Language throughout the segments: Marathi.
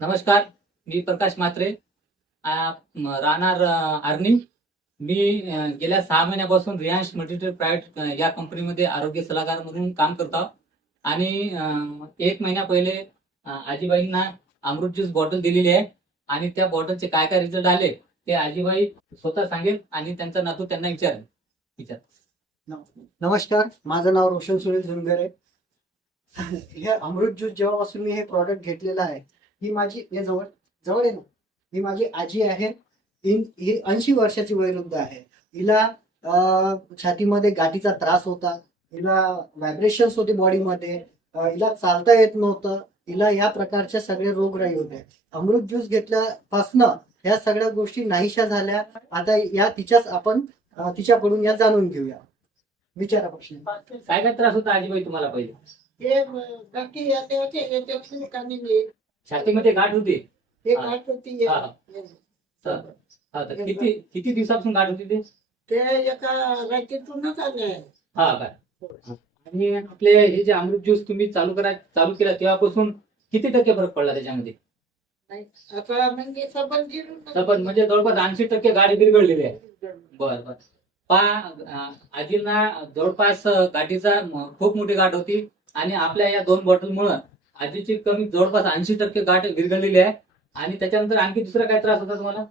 नमस्कार, मी प्रकाश म्हात्रे, राहणार आर्नी. मी गेल्या 6 महिन्यापासून रियांश मल्टीट्रेड प्रायव्हेट या कंपनीमध्ये आरोग्य सल्लागार म्हणून काम करतो. आणि 1 महिना पहिले आजीबाईंना अमृत ज्यूस बॉटल दिलेली आहे आणि त्या बॉटलचे काय काय रिझल्ट आले ते आजीबाई स्वतः सांगेल आणि त्यांचा नातू त्यांना विचार. नमस्कार, माझं नाव रोशन सुनील झुंगरे. हे अमृत ज्यूस जेव्हापासून मी हे प्रॉडक्ट घेतलेलं आहे, ही माझी हे जवळ आहे ना, ही माझी आजी आहे. ही 80 वर्षाची वयोवृद्ध आहे. हिला छातीमध्ये गाठीचा त्रास होता, हिला व्हायब्रेशन्स होते बॉडीमध्ये, हिला चालता येत नव्हतं, हिला या प्रकारच्या सगळे रोगराई होते. अमृत ज्यूस घेतल्यापासनं ह्या सगळ्या गोष्टी नाहीशा झाल्या. आता या आपण तिच्याकडून या जाणून घेऊया. विचारा प्रश्न. काय काय त्रास होता आजीबाई तुम्हाला पहिले? हे गाठी येते होते याच्यापासून काढलेली छातीमध्ये गाठ होती. हे गाठ होती हा, तर किती दिवसापासून गाठ होती ते? ते एका रात्रीतूनच आले. हा काय. आणि आपले हे जे अमृत ज्यूस तुम्ही चालू केला तेव्हापासून किती टक्के फरक पडला त्याच्यामध्ये? आता म्हणजे सबन म्हणजे जवळपास 80% गाडी बिरगळलेली आहे. बर. आजींना जवळपास गाठीचा खूप मोठी गाठ होती आणि आपल्या या 2 बॉटलमुळे आजीची जवळपास 80% गाठ विरघळलेली आहे. आणि त्याच्यानंतर आणखी दुसरा काय त्रास होता तुम्हाला?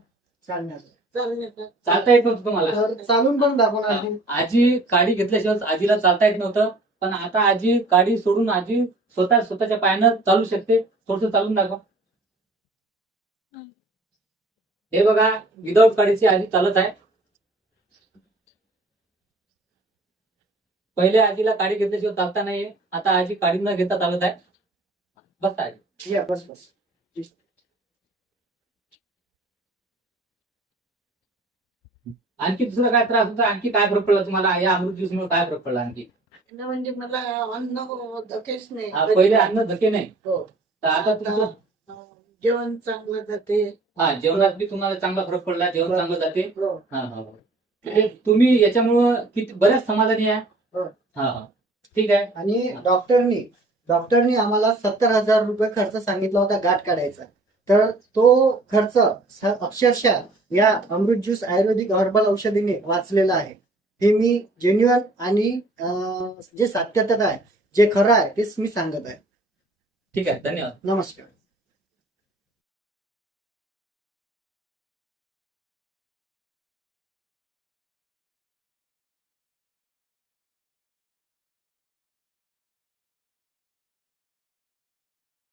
चालता येत नव्हतं तुम्हाला? चालून पण दाखवणार. आजी काडी घेतल्याशिवाय आजीला चालता येत नव्हतं, पण आता आजी काडी सोडून आजी स्वतःच्या पायानं चालू शकते. थोडस चालून दाखवा. हे बघा, विदाऊट काडीची आजी चालत आहे. पहिले आजीला काडी घेतल्याशिवाय चालता नाहीये, आता आजी काडी न घेता चालत आहे. बस आजी. बस. आणखी दुसरा काय त्रास होता? आणखी काय फरक पडला तुम्हाला या अमृत ज्यूस मुळे? काय फरक पडला आणखी? म्हणजे मला अन्न धकेच नाही. पहिले अन्न धके नाही, हो. तर आता तुमचं जेवण चांगलं जाते. जेवणात बी तुम्हाला चांगला फरक पडला, जेवण चांगलं जाते. हो. तुम्ही याच्यामुळं किती बऱ्याच समाधानी आहे. हो. ठीक आहे. आणि डॉक्टरनी आम्हाला 70,000 रुपये खर्च सांगितला होता गाठ काढायचा. तर तो खर्च अक्षरशः या अमृत ज्यूस आयुर्वेदिक हर्बल औषधीने वाचलेला आहे. हे मी जेन्युअन आणि जे सत्यता आहे, जे खरं आहे तेच मी सांगत आहे. ठीक आहे. धन्यवाद. नमस्कार.